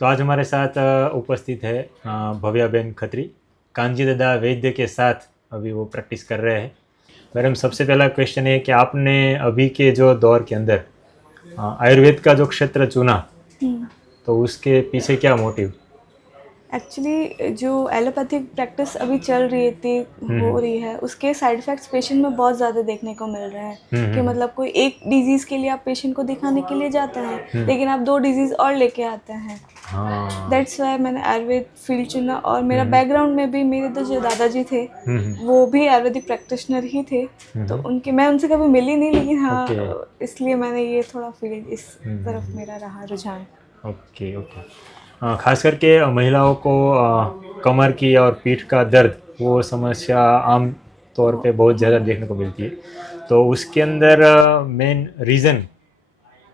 तो आज हमारे साथ उपस्थित है भव्याबेन खत्री, कांजी दादा वैद्य के साथ अभी वो प्रैक्टिस कर रहे हैं। मैडम, सबसे पहला क्वेश्चन है कि आपने अभी के जो दौर के अंदर आयुर्वेद का जो क्षेत्र चुना, तो उसके पीछे क्या मोटिव? एक्चुअली जो एलोपैथिक प्रैक्टिस अभी चल रही थी हो हम्म रही है, उसके साइड इफ़ेक्ट्स पेशेंट में बहुत ज़्यादा देखने को मिल रहे हैं हम्म कि हम्म मतलब कोई एक डिज़ीज़ के लिए आप पेशेंट को दिखाने के लिए जाते हैं, हम्म, लेकिन आप 2 डिज़ीज़ और लेके आते हैं। हाँ। दैट्स वाई मैंने आयुर्वेद फील्ड चुना और मेरा हम्म बैकग्राउंड में भी मेरे तो जो दादाजी थे, हम्म वो भी आयुर्वेदिक प्रैक्टिशनर ही थे। तो हम्म, उनके मैं उनसे कभी मिली नहीं, लेकिन हाँ, ओके। इसलिए मैंने ये थोड़ा फील्ड इस तरफ हम्म, मेरा रहा रुझान। Okay okay. खास करके महिलाओं को कमर की और पीठ का दर्द, वो समस्या आम तौर पे बहुत ज़्यादा हाँ। देखने को मिलती है। तो उसके अंदर मेन रीज़न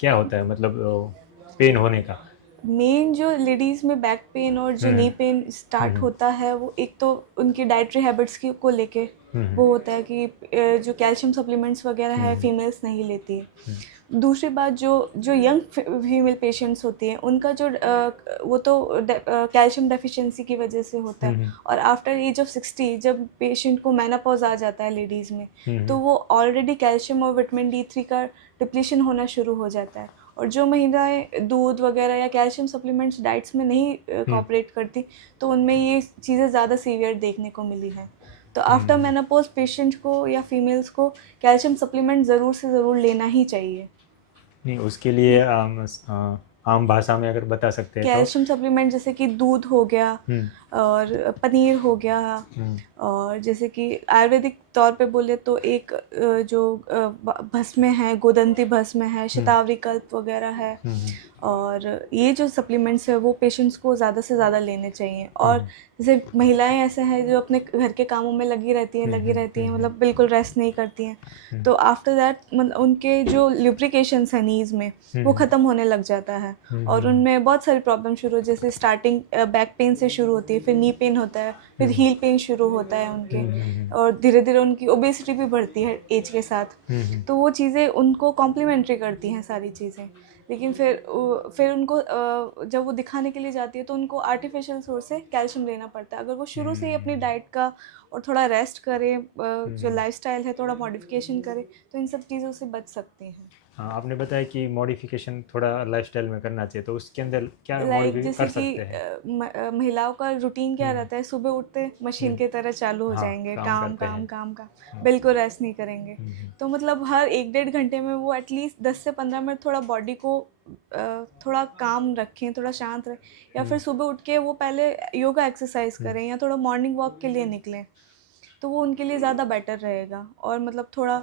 क्या होता है, मतलब पेन होने का? मेन जो लेडीज़ में बैक पेन और जो नी हम्म पेन स्टार्ट हम्म होता है, वो एक तो उनकी डाइटरी हैबिट्स की को लेके हम्म वो होता है कि जो कैल्शियम सप्लीमेंट्स वगैरह है हम्म फीमेल्स नहीं लेती है। हम्म दूसरी बात, जो जो यंग फीमेल पेशेंट्स होती हैं उनका जो वो तो कैल्शियम डेफिशिएंसी की वजह से होता है। हम्म और आफ्टर एज ऑफ 60 जब पेशेंट को मेनोपॉज आ जाता है लेडीज़ में, हम्म तो वो ऑलरेडी कैल्शियम और विटामिन D3 का डिप्लीशन होना शुरू हो जाता है। और जो महिलाएं दूध वगैरह या कैल्शियम सप्लीमेंट्स डाइट्स में नहीं हम्म कॉपरेट करती, तो उनमें ये चीज़ें ज़्यादा सीवियर देखने को मिली हैं। तो आफ्टर हम्म। मेनोपॉज पेशेंट को या फीमेल्स को कैल्शियम सप्लीमेंट ज़रूर से ज़रूर लेना ही चाहिए। नहीं, उसके लिए आम भाषा में अगर बता सकते हैं तो? कैल्शियम सप्लीमेंट जैसे कि दूध हो गया हम्म और पनीर हो गया, हम्म और जैसे कि आयुर्वेदिक तौर पे बोले तो एक जो भस्म है, गोदंती भस्म है, हम्म शतावरी कल्प वगैरह है। हम्म और ये जो सप्लीमेंट्स है वो पेशेंट्स को ज़्यादा से ज़्यादा लेने चाहिए। और हम्म जैसे महिलाएं ऐसे हैं जो अपने घर के कामों में लगी रहती हैं, हम्म मतलब बिल्कुल रेस्ट नहीं करती हैं। हम्म तो आफ्टर दैट मतलब उनके जो ल्यूब्रिकेशंस हैं नीज़ में, वो हम्म ख़त्म होने लग जाता है। और हम्म उनमें बहुत सारी प्रॉब्लम शुरू, जैसे स्टार्टिंग बैक पेन से शुरू होती है, फिर नी पेन होता है, फिर हम्म हील पेन शुरू होता है उनके। हम्म और धीरे धीरे उनकी ओबेसिटी भी बढ़ती है एज के साथ। हम्म तो वो चीज़ें उनको कॉम्प्लीमेंट्री करती हैं सारी चीज़ें। लेकिन फिर उनको जब वो दिखाने के लिए जाती है तो उनको आर्टिफिशियल सोर्स से कैल्शियम लेना पड़ता है। अगर वो शुरू से ही अपनी डाइट का और थोड़ा रेस्ट करे, जो हम्म। लाइफस्टाइल है थोड़ा मॉडिफिकेशन करे, तो इन सब चीज़ों से बच सकते हैं। हाँ, आपने बताया कि मॉडिफिकेशन थोड़ा लाइफस्टाइल में करना चाहिए, तो उसके अंदर क्या लाइक मॉडिफिकेशन जैसे कर कि सकते हैं? महिलाओं का रूटीन क्या हम्म रहता है, सुबह उठते मशीन हम्म की तरह चालू हो हाँ, जाएंगे, काम काम करते काम हैं। काम काम, हम्म बिल्कुल रेस्ट नहीं करेंगे। हम्म तो मतलब हर 1 डेढ़ घंटे में वो एटलीस्ट 10 से 15 मिनट थोड़ा बॉडी को थोड़ा काम रखें, थोड़ा शांत रखें। या हम्म फिर सुबह उठ के वो पहले योगा एक्सरसाइज हम्म करें या थोड़ा मॉर्निंग वॉक के लिए निकलें, तो वो उनके लिए ज़्यादा बेटर रहेगा। और मतलब थोड़ा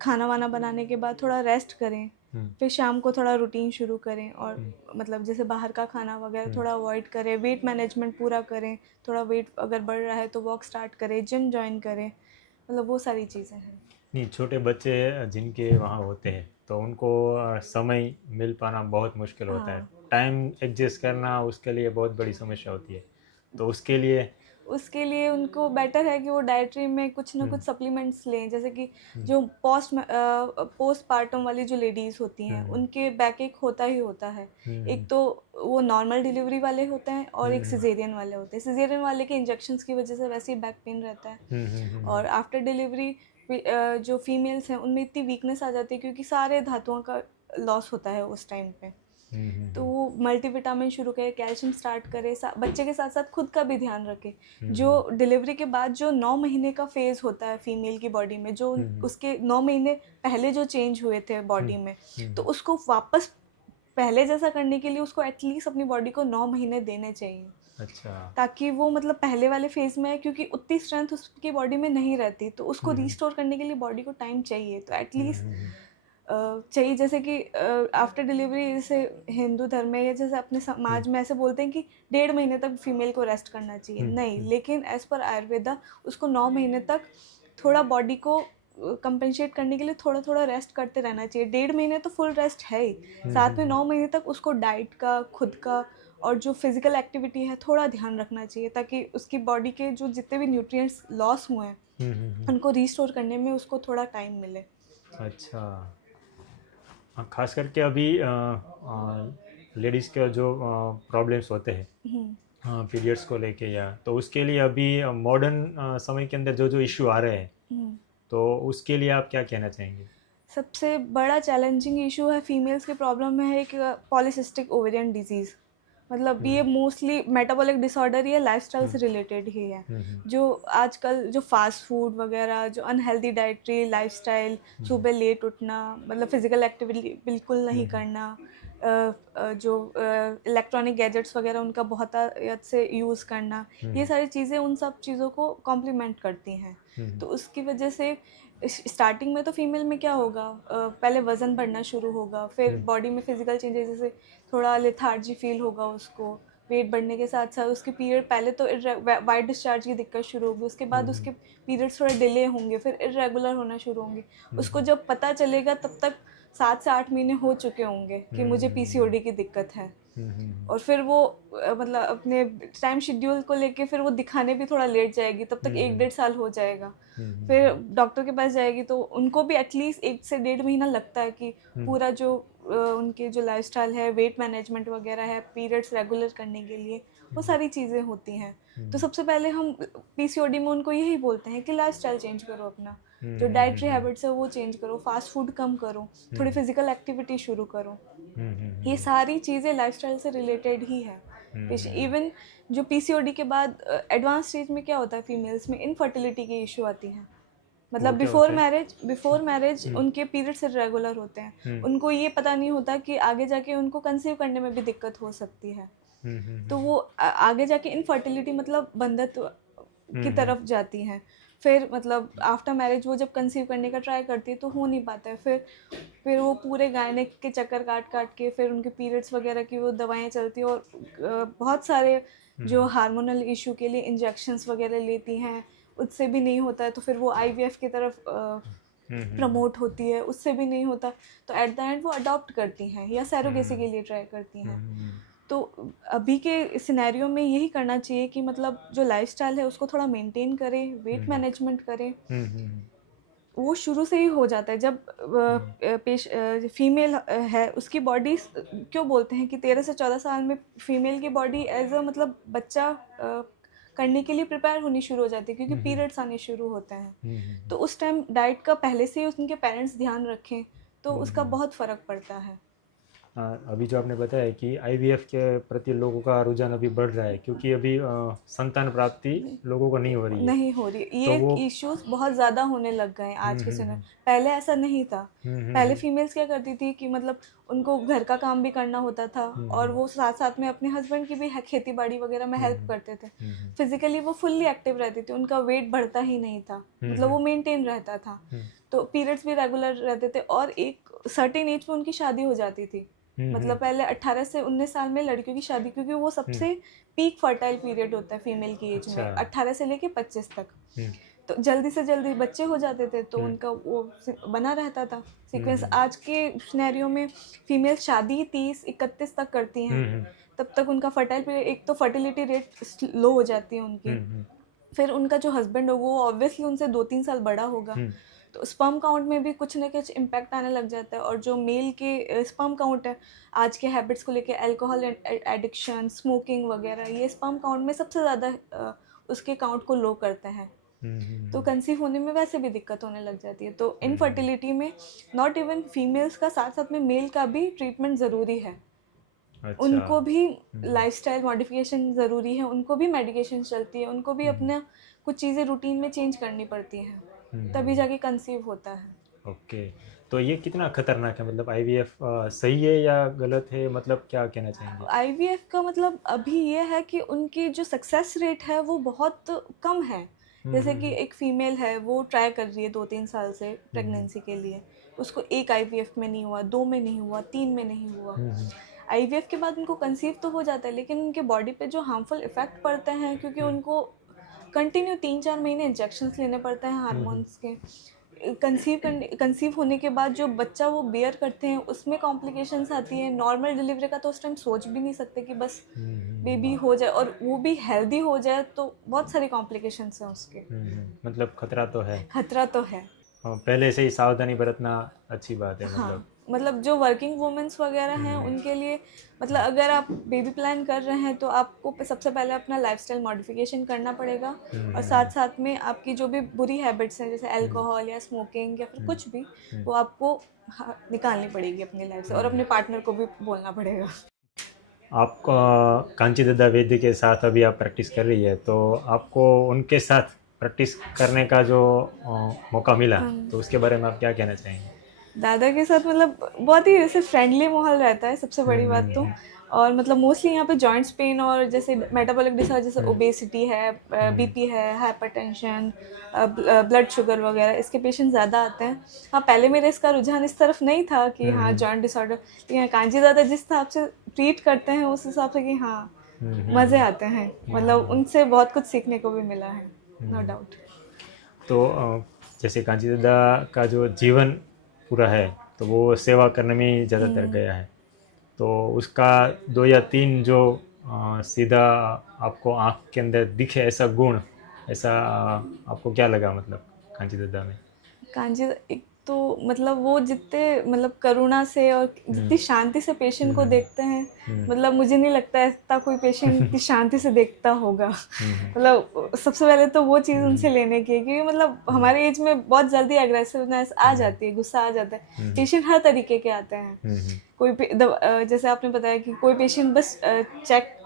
खाना वाना बनाने के बाद थोड़ा रेस्ट करें, हम्म फिर शाम को थोड़ा रूटीन शुरू करें। और हम्म मतलब जैसे बाहर का खाना वगैरह हम्म थोड़ा अवॉइड करें, वेट मैनेजमेंट पूरा करें। थोड़ा वेट अगर बढ़ रहा है तो वॉक स्टार्ट करें, जिम जॉइन करें, मतलब वो सारी चीज़ें हैं। नहीं, छोटे बच्चे जिनके वहाँ होते हैं तो उनको समय मिल पाना बहुत मुश्किल होता है। हाँ, टाइम एडजस्ट करना उसके लिए बहुत बड़ी समस्या होती है। तो उसके लिए उसके लिए उनको बेटर है कि वो डाइटरी में कुछ ना हम्म कुछ सप्लीमेंट्स लें। जैसे कि हम्म जो पोस्ट पार्टम वाली जो लेडीज़ होती हैं, हम्म उनके बैक एक होता ही होता है। हम्म एक तो वो नॉर्मल डिलीवरी वाले होते हैं और एक हम्म सिजेरियन वाले होते हैं। सिजेरियन वाले के इंजेक्शन्स की वजह से वैसे ही बैक पेन रहता है। और आफ्टर डिलीवरी जो फीमेल्स हैं उनमें इतनी वीकनेस आ जाती है क्योंकि सारे धातुओं का लॉस होता है उस टाइम पे। तो वो मल्टीविटामिन शुरू करे, कैल्शियम स्टार्ट करे, बच्चे के साथ साथ खुद का भी ध्यान रखे। जो डिलीवरी के बाद जो 9 महीने का फेज़ होता है फीमेल की बॉडी में, जो उसके 9 महीने पहले जो चेंज हुए थे बॉडी में, तो उसको वापस पहले जैसा करने के लिए उसको एटलीस्ट अपनी बॉडी को 9 महीने देने चाहिए, अच्छा। ताकि वो मतलब पहले वाले फेज़ में है, क्योंकि उतनी स्ट्रेंथ उसकी बॉडी में नहीं रहती, तो उसको रीस्टोर करने के लिए बॉडी को टाइम चाहिए। तो एटलीस्ट चाहिए। जैसे कि आफ्टर डिलीवरी, जैसे हिंदू धर्म में या जैसे अपने समाज में ऐसे बोलते हैं कि 1.5 महीने तक फीमेल को रेस्ट करना चाहिए, नहीं, लेकिन एज पर आयुर्वेदा उसको 9 महीने तक थोड़ा बॉडी को कंपनसेट करने के लिए थोड़ा थोड़ा रेस्ट करते रहना चाहिए। 1.5 महीने तो फुल रेस्ट है ही, साथ में 9 महीने तक उसको डाइट का, खुद का और जो फिजिकल एक्टिविटी है थोड़ा ध्यान रखना चाहिए, ताकि उसकी बॉडी के जो जितने भी न्यूट्रिएंट्स लॉस हुए हैं उनको रीस्टोर करने में उसको थोड़ा टाइम मिले। अच्छा। हाँ, खास करके अभी लेडीज़ के जो प्रॉब्लम्स होते हैं हम्म, पीरियड्स को लेके, या तो उसके लिए अभी मॉडर्न समय के अंदर जो जो इश्यू आ रहे हैं, हम्म। तो उसके लिए आप क्या कहना चाहेंगे? सबसे बड़ा चैलेंजिंग इशू है फीमेल्स के प्रॉब्लम में है एक पॉलीसिस्टिक ओवेरियन डिजीज़। मतलब ये मोस्टली मेटाबॉलिक डिसऑर्डर या लाइफस्टाइल से रिलेटेड ही है। जो आजकल जो फास्ट फूड वगैरह, जो अनहेल्दी डाइटरी लाइफस्टाइल, सुबह लेट उठना, मतलब फिजिकल एक्टिविटी बिल्कुल नहीं करना, जो इलेक्ट्रॉनिक गैजेट्स वगैरह उनका बहुत से यूज़ करना, ये सारी चीज़ें उन सब चीज़ों को कॉम्प्लीमेंट करती हैं। तो उसकी वजह से स्टार्टिंग में तो फीमेल में क्या होगा, पहले वज़न बढ़ना शुरू होगा, फिर बॉडी में फिजिकल चेंजेस, जैसे थोड़ा लेथार्जी फील होगा उसको, वेट बढ़ने के साथ साथ उसके पीरियड, पहले तो वाइट डिस्चार्ज की दिक्कत शुरू होगी, उसके बाद उसके पीरियड्स थोड़े डिले होंगे, फिर इरेगुलर होना शुरू होंगे। उसको जब पता चलेगा तब तक 7 से 8 महीने हो चुके होंगे कि मुझे पीसीओडी की दिक्कत है। और फिर वो मतलब अपने टाइम शेड्यूल को लेके फिर वो दिखाने भी थोड़ा लेट जाएगी, तब तक 1-1.5 साल हो जाएगा। फिर डॉक्टर के पास जाएगी तो उनको भी एटलीस्ट 1 से 1.5 महीना लगता है कि पूरा जो उनके जो लाइफस्टाइल है, वेट मैनेजमेंट वगैरह है, पीरियड्स रेगुलर करने के लिए वो सारी चीज़ें होती हैं। तो सबसे पहले हम पीसीओडी में उनको यही बोलते हैं कि लाइफस्टाइल चेंज करो अपना, जो डाइटरी हैबिट्स है वो चेंज करो, फास्ट फूड कम करो, थोड़ी फिजिकल एक्टिविटी शुरू करो। ये सारी चीज़ें लाइफस्टाइल से रिलेटेड ही है। इवन जो पीसीओडी के बाद एडवांस स्टेज में क्या होता है, फीमेल्स में इनफर्टिलिटी की इशू आती है। मतलब वो क्या होता है? बिफोर मैरिज उनके पीरियड्स इरेगुलर होते हैं, उनको ये पता नहीं होता कि आगे जाके उनको कंसीव करने में भी दिक्कत हो सकती है। तो वो आगे जाके इनफर्टिलिटी मतलब बंधत्व की तरफ जाती हैं। फिर मतलब आफ्टर मैरिज वो जब कंसीव करने का ट्राई करती है तो हो नहीं पाता है, फिर वो पूरे गायनेक के चक्कर काट काट के फिर उनके पीरियड्स वगैरह की वो दवाएं चलती हैं, और बहुत सारे जो हार्मोनल इशू के लिए इंजेक्शंस वगैरह लेती हैं, उससे भी नहीं होता है तो फिर वो आईवीएफ की तरफ प्रमोट होती है, उससे भी नहीं होता तो एट द एंड वो अडॉप्ट करती हैं या सैरोगेसी के लिए ट्राई करती हैं। तो अभी के सिनेरियो में यही करना चाहिए कि मतलब जो लाइफस्टाइल है उसको थोड़ा मेंटेन करें, वेट मैनेजमेंट करें। वो शुरू से ही हो जाता है जब फीमेल है, उसकी बॉडी, क्यों बोलते हैं कि 13 से 14 साल में फीमेल की बॉडी एज अ मतलब बच्चा करने के लिए प्रिपेयर होनी शुरू हो जाती है, क्योंकि पीरियड्स आने शुरू होते हैं। तो उस टाइम डाइट का पहले से ही उनके पेरेंट्स ध्यान रखें तो उसका बहुत फ़र्क पड़ता है। अभी जो आपने बताया कि आईवीएफ के प्रति लोगों का रुझान अभी बढ़ रहा है, क्योंकि अभी संतान प्राप्ति लोगों को नहीं हो रही है। नहीं हो रही, तो ये वो इश्यूज बहुत ज़्यादा होने लग गए हैं आज के समय। पहले ऐसा नहीं था। पहले फीमेल्स क्या करती थी कि मतलब उनको घर का काम भी करना होता था और वो साथ साथ में अपने हस्बैंड की भी खेती बाड़ी वगैरह में हेल्प करते थे। फिजिकली वो फुल्ली एक्टिव रहती थी, उनका वेट बढ़ता ही नहीं था, मतलब वो मेंटेन रहता था। तो पीरियड्स भी रेगुलर रहते थे और एक सर्टेन एज में उनकी शादी हो जाती थी। मतलब पहले 18 से 19 साल में लड़कियों की शादी, क्योंकि वो सबसे पीक फर्टाइल पीरियड होता है फीमेल की एज में, 18 से लेके 25 तक। तो जल्दी से जल्दी बच्चे हो जाते थे तो उनका वो बना रहता था सीक्वेंस। आज के सिनेरियो में फीमेल शादी 30-31 तक करती हैं, तब तक उनका फर्टाइल पीरियड, एक तो फर्टिलिटी रेट लो हो जाती है उनकी, फिर उनका जो हस्बैंड होगा वो ऑब्वियसली उनसे 2-3 साल बड़ा होगा, तो स्पर्म काउंट में भी कुछ ना कुछ इम्पैक्ट आने लग जाता है। और जो मेल के स्पर्म काउंट है, आज के हैबिट्स को लेके, अल्कोहल एडिक्शन, स्मोकिंग वगैरह, ये स्पर्म काउंट में सबसे ज़्यादा उसके काउंट को लो करते हैं। तो कंसीव होने में वैसे भी दिक्कत होने लग जाती है। तो इनफर्टिलिटी में नॉट इवन फीमेल्स का, साथ साथ में मेल का भी ट्रीटमेंट ज़रूरी है। अच्छा। उनको भी लाइफस्टाइल मॉडिफिकेशन ज़रूरी है, उनको भी मेडिकेशन चलती है, उनको भी अपना कुछ चीज़ें रूटीन में चेंज करनी पड़ती हैं, तभी जाके कंसीव होता है। ओके, तो ये कितना खतरनाक है? मतलब आईवीएफ सही है या गलत है? मतलब क्या कहना चाहेंगे? आईवीएफ का मतलब अभी ये है कि उनकी जो सक्सेस रेट है वो बहुत कम है। जैसे कि एक फीमेल है, वो ट्राई कर रही है 2-3 साल से प्रेगनेंसी के लिए, उसको एक आईवीएफ में नहीं हुआ, 2 में नहीं हुआ, 3 में नहीं हुआ। आईवीएफ के बाद उनको कंसीव तो हो जाता है, लेकिन उनके बॉडी पे जो हार्मफुल इफेक्ट पड़ते हैं, क्योंकि उनको कंटिन्यू 3-4 महीने इंजेक्शंस लेने पड़ते हैं हार्मोन्स के। कंसीव होने के बाद जो बच्चा वो बेयर करते हैं उसमें कॉम्प्लिकेशंस आती हैं। नॉर्मल डिलीवरी का तो उस टाइम सोच भी नहीं सकते कि बस बेबी हो जाए और वो भी हेल्दी हो जाए, तो बहुत सारी कॉम्प्लिकेशंस हैं उसके। मतलब खतरा तो है। खतरा तो है। पहले से ही सावधानी बरतना अच्छी बात है। हाँ, मतलब मतलब जो वर्किंग वुमेन्स वगैरह हैं उनके लिए मतलब अगर आप बेबी प्लान कर रहे हैं तो आपको सबसे पहले अपना लाइफस्टाइल मॉडिफिकेशन करना पड़ेगा और साथ साथ में आपकी जो भी बुरी हैबिट्स हैं जैसे अल्कोहल या स्मोकिंग या फिर कुछ भी वो आपको निकालनी पड़ेगी अपनी लाइफ से और अपने पार्टनर को भी बोलना पड़ेगा। आप कांची दद्दा वैद्य के साथ अभी आप प्रैक्टिस कर रही है, तो आपको उनके साथ प्रैक्टिस करने का जो मौका मिला तो उसके बारे में आप क्या कहना चाहेंगे? दादा के साथ मतलब बहुत ही जैसे फ्रेंडली माहौल रहता है सबसे बड़ी बात तो। और मतलब मोस्टली यहाँ पे जॉइंट्स पेन और जैसे मेटाबॉलिक डिसऑर्डर जैसे ओबेसिटी है, बीपी है, हाइपरटेंशन, ब्लड शुगर वगैरह इसके पेशेंट ज़्यादा आते हैं। हाँ पहले मेरा इसका रुझान इस तरफ नहीं था कि हाँ जॉइंट डिसऑर्डर, लेकिन कांजी दादा जिस हिसाब से ट्रीट करते हैं उस हिसाब से कि हाँ मज़े आते हैं, मतलब उनसे बहुत कुछ सीखने को भी मिला है, नो डाउट। तो जैसे कांची दद्दा का जो जीवन पूरा है तो वो सेवा करने में ही ज़्यादातर गया है, तो उसका 2 या 3 जो सीधा आपको आँख के अंदर दिखे ऐसा गुण, ऐसा आपको क्या लगा मतलब कांची दद्दा में? कांजी एक तो मतलब वो जितने मतलब करुणा से और जितनी शांति से पेशेंट को देखते हैं, मतलब मुझे नहीं लगता इतना कोई पेशेंट इतनी शांति से देखता होगा। मतलब सबसे पहले तो वो चीज़ उनसे लेने की है क्योंकि मतलब हमारे एज में बहुत जल्दी एग्रेसिवनेस आ जाती है, गुस्सा आ जाता है। पेशेंट हर तरीके के आते हैं, कोई जैसे आपने बताया कि कोई पेशेंट बस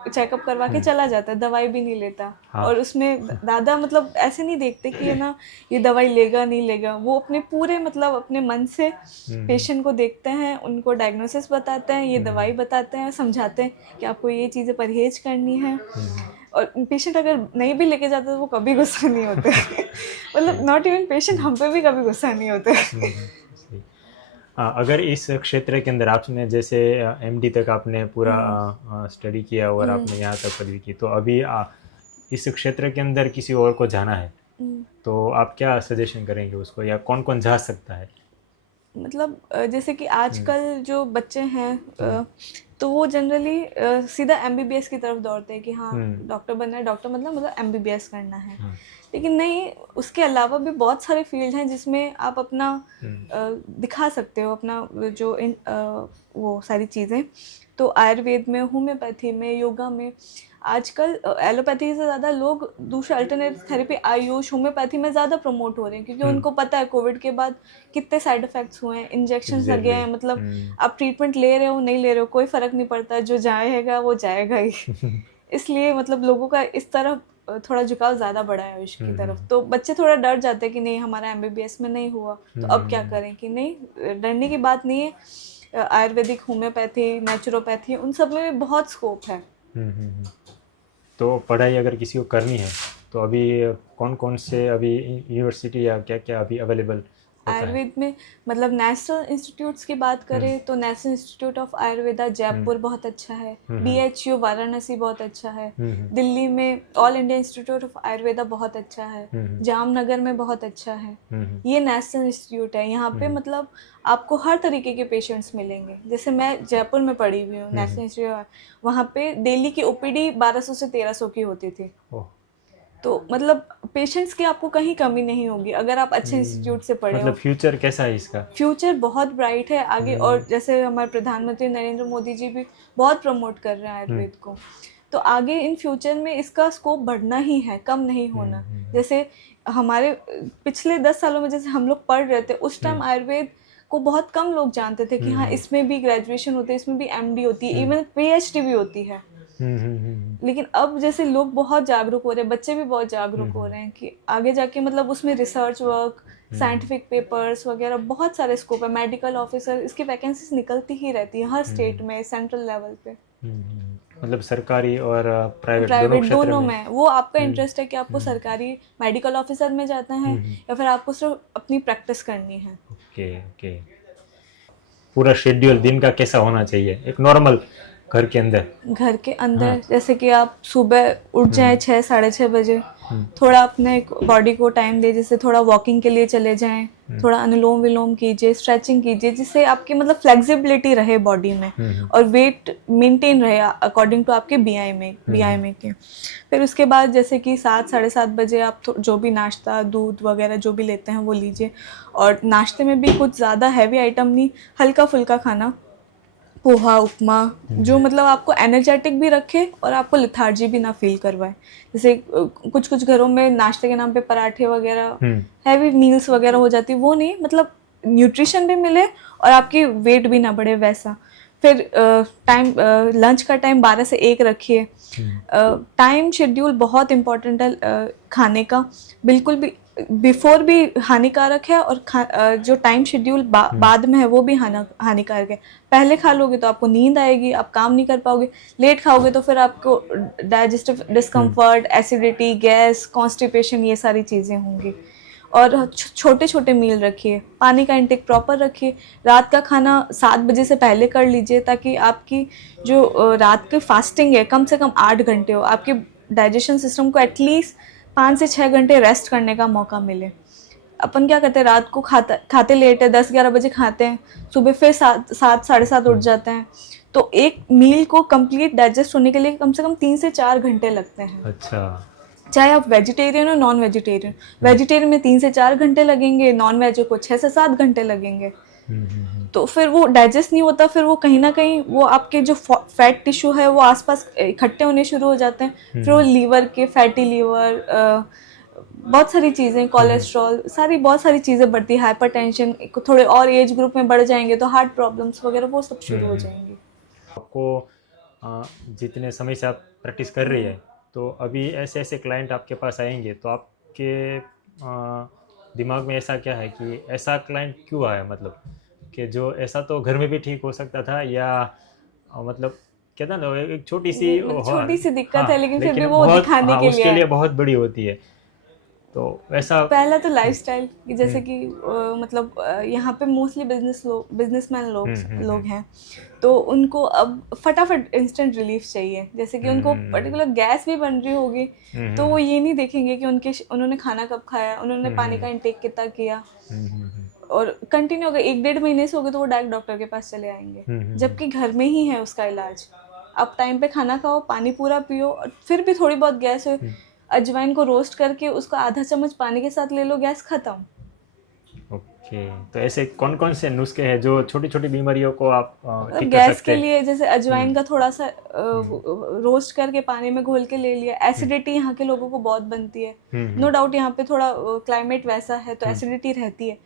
चेकअप करवा के चला जाता है, दवाई भी नहीं लेता। हाँ। और उसमें दादा मतलब ऐसे नहीं देखते कि है ना ये दवाई लेगा नहीं लेगा, वो अपने पूरे मतलब अपने मन से पेशेंट को देखते हैं, उनको डायग्नोसिस बताते हैं, ये दवाई बताते हैं, समझाते हैं कि आपको ये चीज़ें परहेज करनी है। और पेशेंट अगर नहीं भी लेके जाते तो वो कभी गुस्सा नहीं होते। मतलब नॉट इवन पेशेंट हम पे भी कभी गुस्सा नहीं होते। अगर इस क्षेत्र के अंदर आपने जैसे एमडी तक आपने पूरा स्टडी किया और आपने यहाँ तक पदवी की, तो अभी इस क्षेत्र के अंदर किसी और को जाना है तो आप क्या सजेशन करेंगे उसको, या कौन कौन जा सकता है? मतलब जैसे कि आजकल जो बच्चे हैं तो वो जनरली सीधा एमबीबीएस की तरफ दौड़ते हैं कि हाँ डॉक्टर बनना है, डॉक्टर मतलब एमबीबीएस करना है। लेकिन नहीं, उसके अलावा भी बहुत सारे फील्ड हैं जिसमें आप अपना दिखा सकते हो अपना जो वो सारी चीज़ें। तो आयुर्वेद में, होम्योपैथी में, योगा में, आजकल एलोपैथी से ज़्यादा लोग दूसरे अल्टरनेटिव थेरेपी, आयुष, होम्योपैथी में ज़्यादा प्रमोट हो रहे हैं क्योंकि उनको पता है कोविड के बाद कितने साइड इफ़ेक्ट्स हुए हैं, इंजेक्शन लगे हैं, मतलब आप ट्रीटमेंट ले रहे हो नहीं ले रहे हो कोई फ़र्क नहीं पड़ता, जो जाएगा वो जाएगा ही। इसलिए मतलब लोगों का इस तरफ थोड़ा झुकाव ज़्यादा बढ़ा है आयुष की तरफ। तो बच्चे थोड़ा डर जाते हैं कि नहीं हमारा एमबीबीएस में नहीं हुआ तो अब क्या करें, कि नहीं डरने की बात नहीं है। आयुर्वेदिक, होम्योपैथी, नेचुरोपैथी, उन सब में भी बहुत स्कोप है। तो पढ़ाई अगर किसी को करनी है तो अभी कौन कौन से अभी यूनिवर्सिटी या क्या क्या अभी अवेलेबल आयुर्वेद में? मतलब नेशनल इंस्टीट्यूट्स की बात करें तो national institute of Ayurveda Jaipur बहुत अच्छा है, BHU वाराणसी बहुत अच्छा है, दिल्ली में all India institute of Ayurveda बहुत अच्छा है, जामनगर में बहुत अच्छा है। ये नेशनल इंस्टीट्यूट है, यहाँ पे मतलब आपको हर तरीके के पेशेंट्स मिलेंगे। जैसे मैं जयपुर में पढ़ी हुई हूँ नेशनल इंस्टीट्यूट, वहाँ पे डेली की OPD 1200 से 1300 की होती थी। तो मतलब पेशेंट्स की आपको कहीं कमी नहीं होगी अगर आप अच्छे इंस्टीट्यूट से पढ़े। मतलब फ्यूचर कैसा है इसका? फ्यूचर बहुत ब्राइट है आगे। और जैसे हमारे प्रधानमंत्री नरेंद्र मोदी जी भी बहुत प्रमोट कर रहे हैं आयुर्वेद को, तो आगे इन फ्यूचर में इसका स्कोप बढ़ना ही है, कम नहीं होना। जैसे हमारे पिछले 10 सालों में जैसे हम लोग पढ़ रहे थे उस टाइम आयुर्वेद को बहुत कम लोग जानते थे कि हाँ इसमें भी ग्रेजुएशन होती है, इसमें भी MD होती है, इवन PhD भी होती है। लेकिन अब जैसे लोग बहुत जागरूक हो रहे हैं, बच्चे भी बहुत जागरूक हो रहे हैं कि आगे जाके मतलब उसमें रिसर्च वर्क, साइंटिफिक पेपर्स वगैरह बहुत सारे स्कोप है। मेडिकल ऑफिसर इसकी वैकेंसीज निकलती ही रहती है हर स्टेट में, सेंट्रल लेवल पे। मतलब सरकारी और प्राइवेट दोनों में। वो आपका इंटरेस्ट है कि आपको सरकारी मेडिकल ऑफिसर में जाना है या फिर आपको सिर्फ अपनी प्रैक्टिस करनी है। ओके। पूरा शेड्यूल दिन का कैसा होना चाहिए एक नॉर्मल घर के अंदर? घर के अंदर हाँ। जैसे कि आप सुबह उठ जाएं 6 साढ़े 6 बजे, हम्म, थोड़ा अपने बॉडी को टाइम दे, जैसे थोड़ा वॉकिंग के लिए चले जाएं, थोड़ा अनुलोम विलोम कीजिए, स्ट्रेचिंग कीजिए, जिससे आपकी मतलब फ्लेक्सिबिलिटी रहे बॉडी में और वेट मेंटेन रहे अकॉर्डिंग टू आपके बीआईएमए के। फिर उसके बाद जैसे कि 7 साढ़े 7 बजे आप जो भी नाश्ता दूध वगैरह जो भी लेते हैं वो लीजिए, और नाश्ते में भी कुछ ज़्यादा हैवी आइटम नहीं, हल्का फुल्का खाना, पोहा उपमा, जो मतलब आपको एनर्जेटिक भी रखे और आपको लिथार्जी भी ना फील करवाए। जैसे कुछ कुछ घरों में नाश्ते के नाम पे पराठे वगैरह हैवी मील्स वगैरह हो जाती, वो नहीं, मतलब न्यूट्रिशन भी मिले और आपकी वेट भी ना बढ़े वैसा। फिर टाइम लंच का टाइम 12 से 1 रखिए। टाइम शेड्यूल बहुत इम्पोर्टेंट है खाने का, बिल्कुल भी बिफोर भी हानिकारक है और जो टाइम शेड्यूल बाद में है वो भी हानिकारक है। पहले खा लोगे तो आपको नींद आएगी, आप काम नहीं कर पाओगे, लेट खाओगे तो फिर आपको digestive discomfort, acidity, gas, constipation, ये सारी चीज़ें होंगी। और छोटे छोटे मील रखिए, पानी का इंटेक प्रॉपर रखिए, रात का खाना 7 बजे से पहले कर लीजिए ताकि आपकी जो रात की फास्टिंग है कम से कम 8 घंटे हो, आपके डाइजेशन सिस्टम को एटलीस्ट 5 से 6 घंटे रेस्ट करने का मौका मिले। अपन क्या करते हैं, रात को खाते लेट है, 10-11 बजे खाते हैं, सुबह फिर 7 साढ़े 7 उठ जाते हैं, तो एक मील को कंप्लीट डाइजेस्ट होने के लिए कम से कम 3 से 4 घंटे लगते हैं। अच्छा। चाहे आप वेजिटेरियन हो नॉन वेजिटेरियन, वेजिटेरियन में 3 से 4 घंटे लगेंगे, नॉन वेज को 6 से 7 घंटे लगेंगे। तो फिर वो डाइजेस्ट नहीं होता, फिर वो कहीं ना कहीं वो आपके जो फैट टिश्यू है वो आसपास इकट्ठे होने शुरू हो जाते हैं, फिर वो लीवर के फैटी लीवर, बहुत सारी चीज़ें, कोलेस्ट्रॉल, बहुत सारी चीज़ें बढ़ती है, हाइपरटेंशन, थोड़े और एज ग्रुप में बढ़ जाएंगे तो हार्ट प्रॉब्लम्स वगैरह वो सब शुरू हो जाएंगे। आपको जितने समय से आप प्रैक्टिस कर रही है, तो अभी ऐसे ऐसे क्लाइंट आपके पास आएंगे तो आपके दिमाग में ऐसा क्या है कि ऐसा क्लाइंट क्यों आया, मतलब कि जो ऐसा तो घर में भी ठीक हो सकता था, या मतलब कहता ना एक छोटी सी दिक्कत है, लेकिन फिर भी वो दिखाने के लिए उसके लिए बहुत बड़ी होती है। तो वैसा पहला तो लाइफस्टाइल, जैसे कि मतलब यहाँ पे मोस्टली बिजनेसमैन लोग हैं, तो उनको अब फटाफट इंस्टेंट रिलीफ चाहिए। जैसे कि उनको पर्टिकुलर गैस भी बन रही होगी तो वो ये नहीं देखेंगे कि उन्होंने खाना कब खाया, उन्होंने पानी का इंटेक कितना किया, और कंटिन्यू अगर 1-1.5 महीने से हो गए तो वो डायरेक्ट डॉक्टर के पास चले आएंगे, जबकि घर में ही है उसका इलाज। आप टाइम पे खाना खाओ, पानी पूरा पियो, और फिर भी थोड़ी बहुत गैस हो, अजवाइन को रोस्ट करके उसका आधा चम्मच पानी के साथ ले लो, गैस खत्म। ओके, तो ऐसे कौन कौन से नुस्खे हैं जो छोटी छोटी बीमारियों को आप ठीक कर गैस सकते के लिए, जैसे अजवाइन का थोड़ा सा रोस्ट करके पानी में घोल के ले लिया। एसिडिटी यहाँ के लोगों को बहुत बनती है, नो डाउट यहाँ पे थोड़ा क्लाइमेट वैसा है तो एसिडिटी रहती है,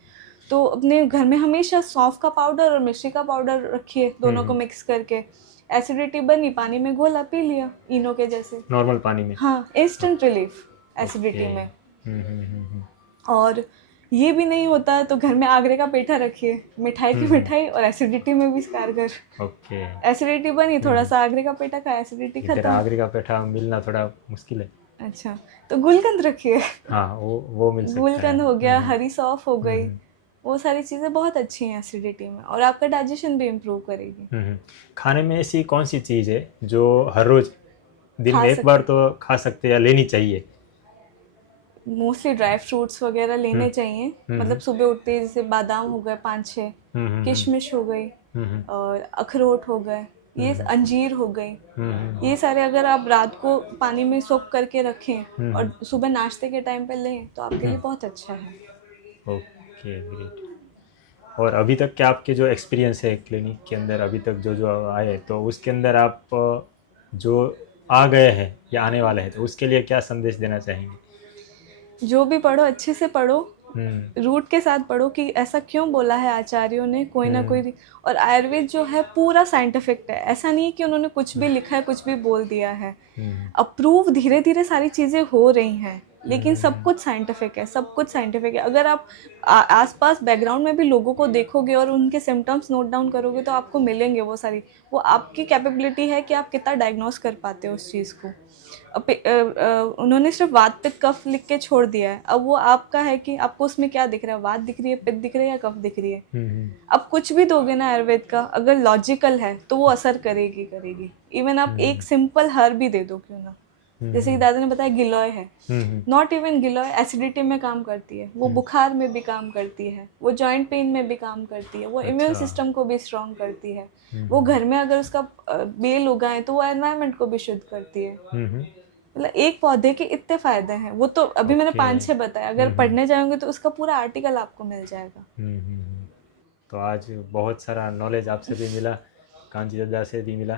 तो अपने घर में हमेशा सौंफ का पाउडर और मिश्री का पाउडर रखिए, दोनों को मिक्स करके, एसिडिटी बनी, पानी में घोला, पी लिया, इनो के जैसे, नॉर्मल पानी में। हाँ, इंस्टेंट रिलीफ एसिडिटी में। और ये भी नहीं होता तो घर में आगरे का पेठा रखिए, मिठाई की मिठाई, और एसिडिटी में भी कारगर। ओके, एसिडिटी बनी, थोड़ा सा आगरे का पेठा खाया, एसिडिटी खत्म। आगरे का पेठा मिलना थोड़ा मुश्किल है। अच्छा, तो गुलकंद रखिए। हाँ, वो मिल सकता है। गुलकंद हो गया, हरी सौंफ हो गई, वो सारी चीज़ें बहुत अच्छी हैं एसिडिटी में, और आपका डाइजेशन भी इम्प्रूव करेगी। खाने में ऐसी कौन सी चीज़ है जो हर रोज दिन में एक बार तो खा सकते हैं या लेनी चाहिए? मोस्टली ड्राई फ्रूट्स वगैरह लेने चाहिए, मतलब सुबह उठते ही जैसे बादाम हो गए 5-6, किशमिश हो गई, और अखरोट हो गए, ये अंजीर हो गई, ये सारे अगर आप रात को पानी में सोक करके रखें और सुबह नाश्ते के टाइम पे लें तो आपके लिए बहुत अच्छा है। Okay, great. और अभी तक के आपके जो एक्सपीरियंस है क्लिनिक के अंदर, अभी तक जो जो आए, तो उसके अंदर आप जो आ गए हैं या आने वाले हैं, तो उसके लिए क्या संदेश देना चाहेंगे? जो भी पढ़ो अच्छे से पढ़ो, रूट के साथ पढ़ो कि ऐसा क्यों बोला है आचार्यों ने, कोई ना कोई। और आयुर्वेद जो है पूरा साइंटिफिक है, ऐसा नहीं कि उन्होंने कुछ भी लिखा है, कुछ भी बोल दिया है। अप्रूव धीरे धीरे सारी चीज़ें हो रही हैं, लेकिन सब कुछ साइंटिफिक है, सब कुछ साइंटिफिक है। अगर आप आसपास बैकग्राउंड में भी लोगों को देखोगे और उनके सिम्टम्स नोट डाउन करोगे तो आपको मिलेंगे वो सारी। वो आपकी कैपेबिलिटी है कि आप कितना डायग्नोस कर पाते हो उस चीज़ को। उन्होंने सिर्फ वात पित्त कफ लिख के छोड़ दिया है, अब वो आपका है कि आपको उसमें क्या दिख रहा है, वात दिख रही है, पित्त दिख रही है या कफ दिख रही है। अब कुछ भी दोगे ना आयुर्वेद का, अगर लॉजिकल है तो वो असर करेगी करेगी। इवन आप एक सिंपल हर भी दे दो क्यों ना, जैसे कि दादा ने बताया गिलोय है, नॉट इवन गिलोय एसिडिटी में काम करती है, वो बुखार में भी काम करती है, वो जॉइंट पेन में भी काम करती है, वो इम्यून सिस्टम को भी स्ट्रॉन्ग करती है, वो घर में अगर उसका बेल उगाए तो वो एनवायरनमेंट को भी शुद्ध करती है। मतलब एक पौधे के इतने फायदे हैं। वो तो अभी मैंने 5-6 बताया, अगर पढ़ने जाओगे तो उसका पूरा आर्टिकल आपको मिल जाएगा। तो आज बहुत सारा नॉलेज आपसे भी मिला, कांजी दादा से भी मिला,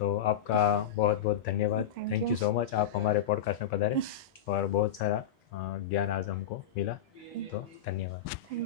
तो आपका बहुत बहुत धन्यवाद। थैंक यू सो मच, आप हमारे पॉडकास्ट में पधारे और बहुत सारा ज्ञान आज हमको मिला, तो धन्यवाद।